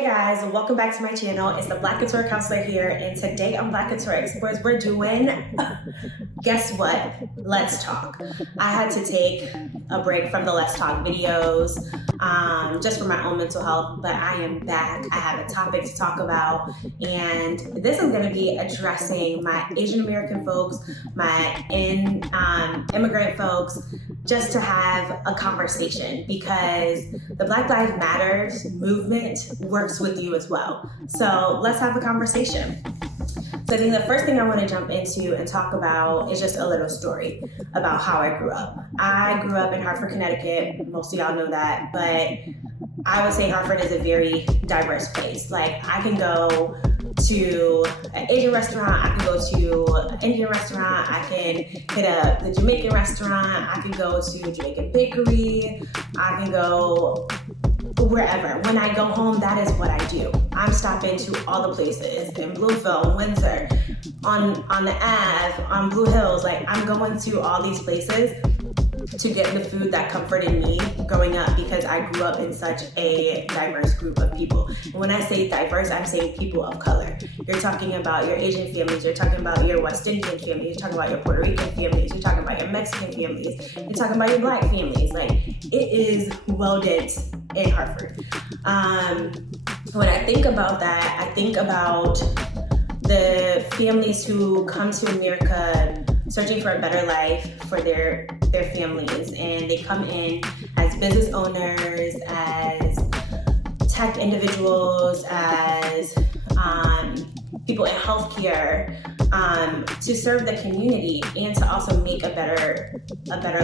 Hey guys, welcome back to my channel. It's the Black Couture Counselor here, and today on Black Couture Explores, we're doing, guess what? Let's talk. I had to take a break from the Let's Talk videos just for my own mental health, but I am back. I have a topic to talk about, and this is going to be addressing my Asian American folks, my immigrant folks, just to have a conversation, because the Black Lives Matter movement works with you as well. So let's have a conversation. So I think the first thing I want to jump into and talk about is just a little story about how I grew up. I grew up in Hartford, Connecticut. Most of y'all know that, but I would say Hartford is a very diverse place. Like, I can go to an Asian restaurant, I can go to an Indian restaurant, I can hit up the Jamaican restaurant, I can go to a Jamaican bakery, I can go wherever. When I go home, that is what I do. I'm stopping to all the places in Bluefield, Windsor, on the Ave, on Blue Hills. Like, I'm going to all these places to get the food that comforted me growing up, because I grew up in such a diverse group of people. And when I say diverse, I'm saying people of color. You're talking about your Asian families, you're talking about your West Indian families, you're talking about your Puerto Rican families, you're talking about your Mexican families, you're talking about your Black families. Like, it is well dense in Hartford. When I think about that, I think about the families who come to America searching for a better life for their families, and they come in as business owners, as tech individuals, as people in healthcare, to serve the community and to also make a better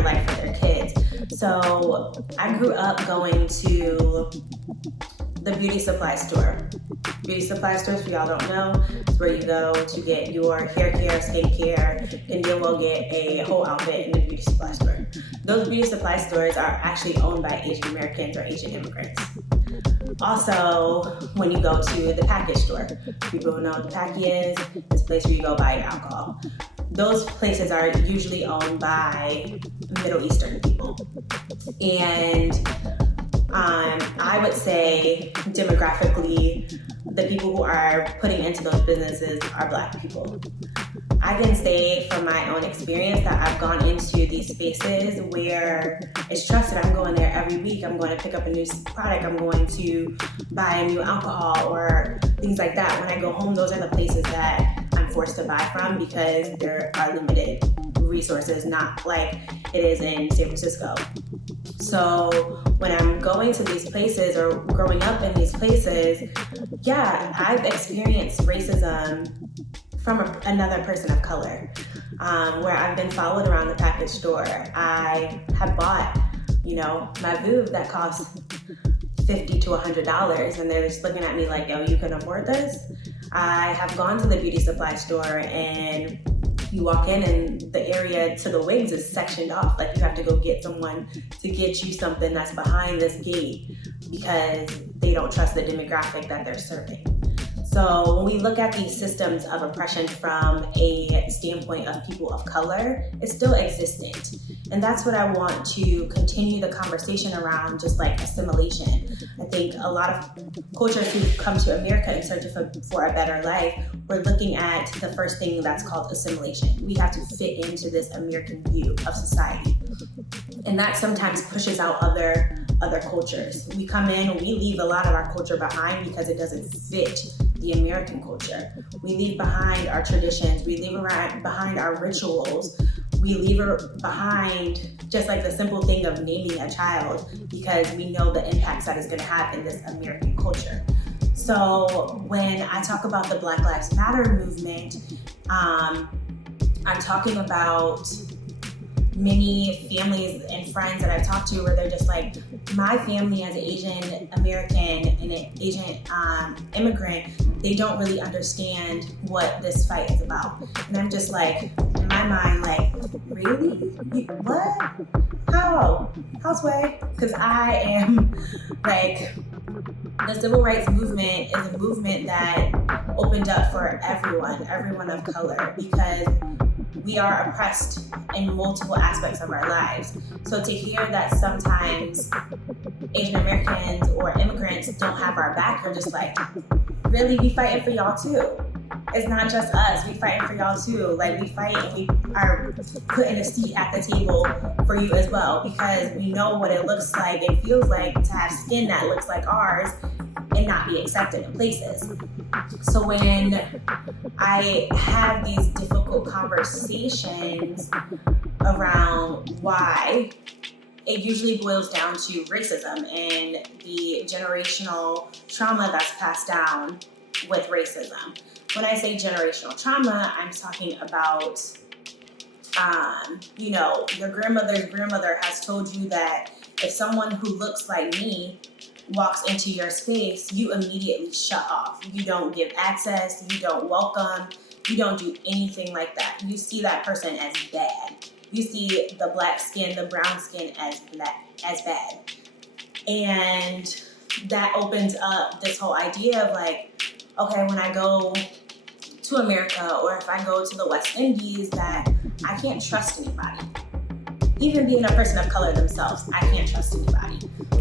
life for their kids. So I grew up going to the beauty supply store. Beauty supply stores, for y'all don't know, is where you go to get your hair care, skin care, and then we'll get a whole outfit in the beauty supply store. Those beauty supply stores are actually owned by Asian Americans or Asian immigrants. Also, when you go to the package store, people who know what the packy is, it's a place where you go buy your alcohol. Those places are usually owned by Middle Eastern people. And I would say demographically, the people who are putting into those businesses are Black people. I can say from my own experience that I've gone into these spaces where it's trusted. I'm going there every week. I'm going to pick up a new product. I'm going to buy a new alcohol or things like that. When I go home, those are the places that I'm forced to buy from, because there are limited resources, not like it is in San Francisco. So when I'm going to these places or growing up in these places, yeah, I've experienced racism from another person of color, where I've been followed around the package store. I have bought, my Vuv that costs $50 to $100, and they're just looking at me like, yo, you can afford this? I have gone to the beauty supply store, and you walk in and the area to the wings is sectioned off. Like, you have to go get someone to get you something that's behind this gate, because they don't trust the demographic that they're serving. So when we look at these systems of oppression from a standpoint of people of color, it's still existent. And that's what I want to continue the conversation around, just like assimilation. I think a lot of cultures who come to America in search for a better life, we're looking at the first thing that's called assimilation. We have to fit into this American view of society. And that sometimes pushes out other cultures. We come in and we leave a lot of our culture behind because it doesn't fit the American culture. We leave behind our traditions, we leave behind our rituals, we leave behind just like the simple thing of naming a child, because we know the impacts that it's gonna have in this American culture. So when I talk about the Black Lives Matter movement, I'm talking about many families and friends that I've talked to where they're just like, my family as an Asian American and an Asian immigrant, they don't really understand what this fight is about. And I'm just like, in my mind, like, really? What? How? Sway? Because I am like, the civil rights movement is a movement that opened up for everyone of color, because we are oppressed in multiple aspects of our lives. So to hear that sometimes Asian Americans or immigrants don't have our back, you're just like, really, we fighting for y'all too. It's not just us, we fighting for y'all too. Like, we fight and we are putting a seat at the table for you as well, because we know what it looks like and feels like to have skin that looks like ours and not be accepted in places. So when I have these difficult conversations around why, it usually boils down to racism and the generational trauma that's passed down with racism. When I say generational trauma, I'm talking about, your grandmother's grandmother has told you that if someone who looks like me walks into your space, you immediately shut off. You don't give access, you don't welcome, you don't do anything like that. You see that person as bad. You see the black skin, the brown skin as bad. And that opens up this whole idea of like, okay, when I go to America or if I go to the West Indies, that I can't trust anybody. Even being a person of color themselves, I can't trust anybody.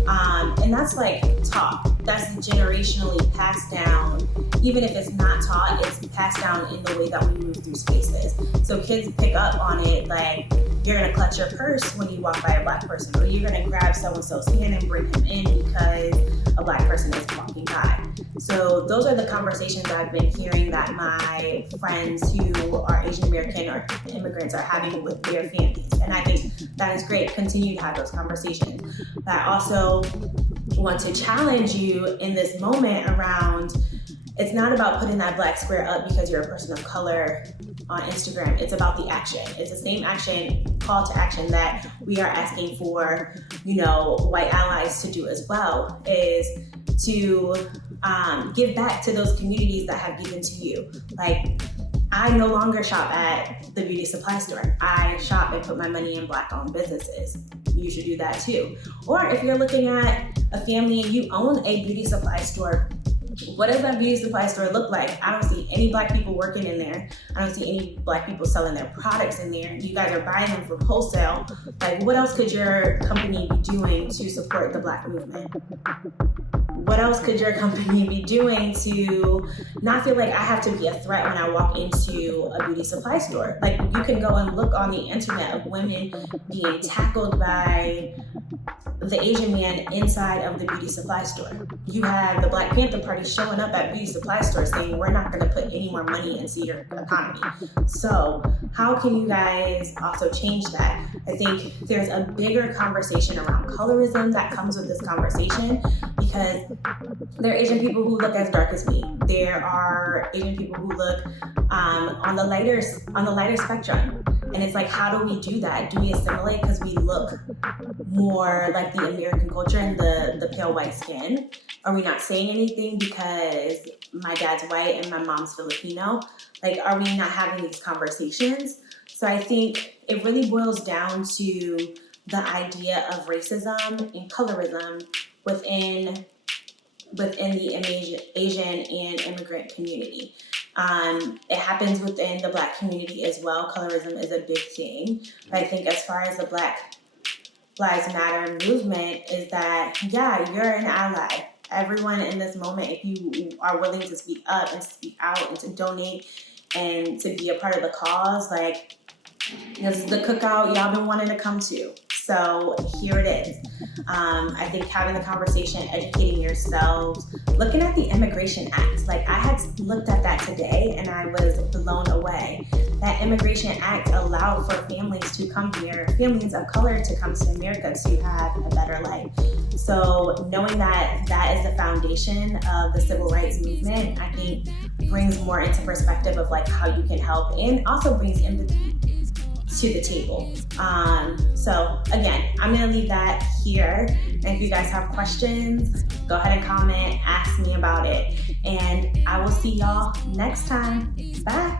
And that's like taught. That's generationally passed down. Even if it's not taught, it's passed down in the way that we move through spaces. So kids pick up on it, like you're gonna clutch your purse when you walk by a black person, or you're gonna grab so-and-so's hand and bring him in because a black person is walking by. So those are the conversations I've been hearing that my friends who are Asian American or immigrants are having with their families. And I think that is great. Continue to have those conversations. But I also want to challenge you in this moment around, it's not about putting that black square up because you're a person of color on Instagram. It's about the action. It's the same action, call to action that we are asking for, white allies to do as well, is to give back to those communities that have given to you. Like, I no longer shop at the beauty supply store. I shop and put my money in black-owned businesses. You should do that too. Or if you're looking at a family and you own a beauty supply store, what does that beauty supply store look like? I don't see any black people working in there. I don't see any black people selling their products in there. You guys are buying them from wholesale. Like, what else could your company be doing to support the black movement? What else could your company be doing to not feel like I have to be a threat when I walk into a beauty supply store? Like, you can go and look on the internet of women being tackled by the Asian man inside of the beauty supply store. You have the Black Panther Party showing up at beauty supply stores saying, we're not gonna put any more money into your economy. So how can you guys also change that? I think there's a bigger conversation around colorism that comes with this conversation, because there are Asian people who look as dark as me. There are Asian people who look on the lighter spectrum. And it's like, how do we do that? Do we assimilate because we look more like the American culture and the pale white skin? Are we not saying anything because my dad's white and my mom's Filipino? Like, are we not having these conversations? So I think it really boils down to the idea of racism and colorism within the Asian and immigrant community. It happens within the Black community as well. Colorism is a big thing. But I think as far as the Black Lives Matter movement is that, yeah, you're an ally. Everyone in this moment, if you are willing to speak up and speak out and to donate and to be a part of the cause, like, this is the cookout y'all been wanting to come to. So here it is. I think having the conversation, educating yourselves, looking at the Immigration Act. Like, I had looked at that today and I was blown away. That Immigration Act allowed for families to come here, families of color to come to America to have a better life. So knowing that that is the foundation of the civil rights movement, I think brings more into perspective of like how you can help, and also brings empathy to the table. So again, I'm gonna leave that here. And if you guys have questions, go ahead and comment, ask me about it. And I will see y'all next time. Bye.